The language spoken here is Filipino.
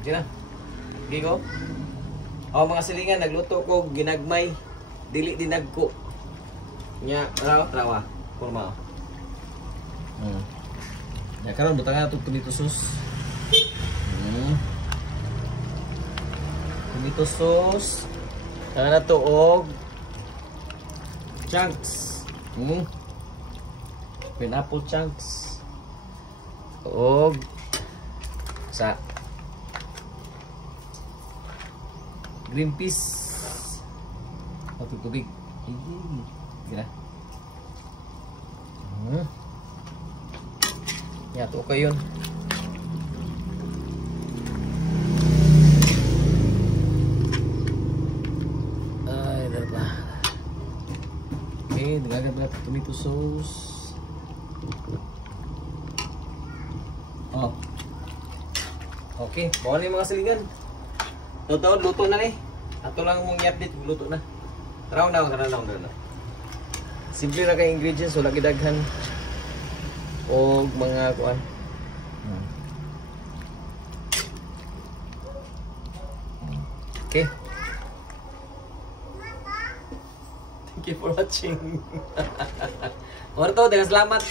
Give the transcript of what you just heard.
Sige na. Sige ko. O mga silingan, nagluto ko, ginagmay. Dili dinagko. Nya, rawa. Kurma. Ya karon butang na itong tomato sauce. Tomato sauce. Tangan na ito og chunks. Pineapple chunks. Og sa green peas. At tubig. Gila. Yato ko yun. Ay, dala. Okay, nagagad tomato sauce. Oh. Okay, bawal yung mga silingan. Totoo, luto na ni. Ato lang mong i-update, luto na. Round down. Simple na kay ingredients, wala gidaghan. O mga kuan. Okay. Thank you for watching. Orto, dengan selamat.